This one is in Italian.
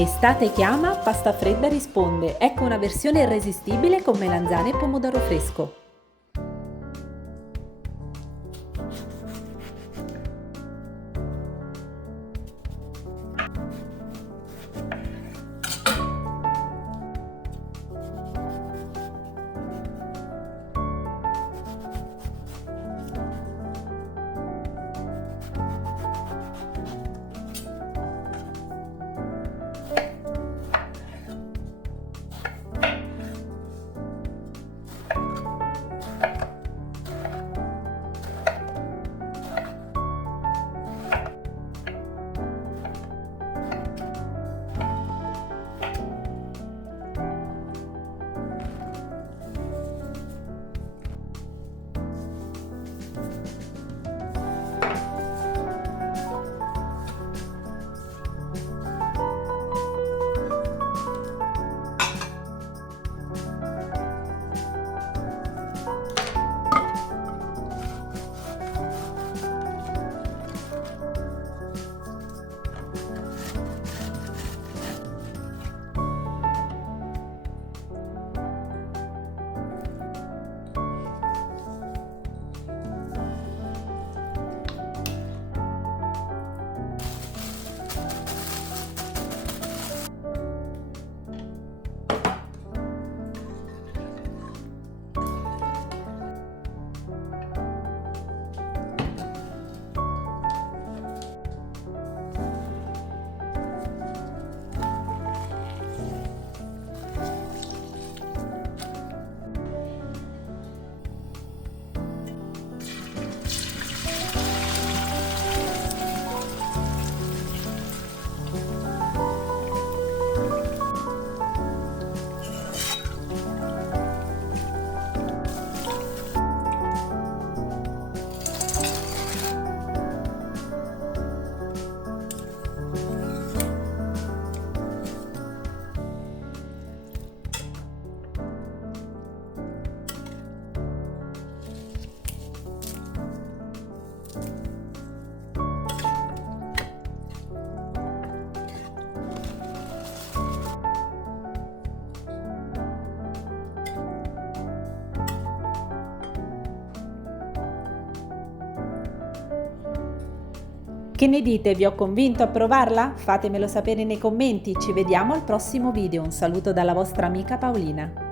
Estate chiama, pasta fredda risponde. Ecco una versione irresistibile con melanzane e pomodoro fresco. Che ne dite? Vi ho convinto a provarla? Fatemelo sapere nei commenti, ci vediamo al prossimo video. Un saluto dalla vostra amica Paolina.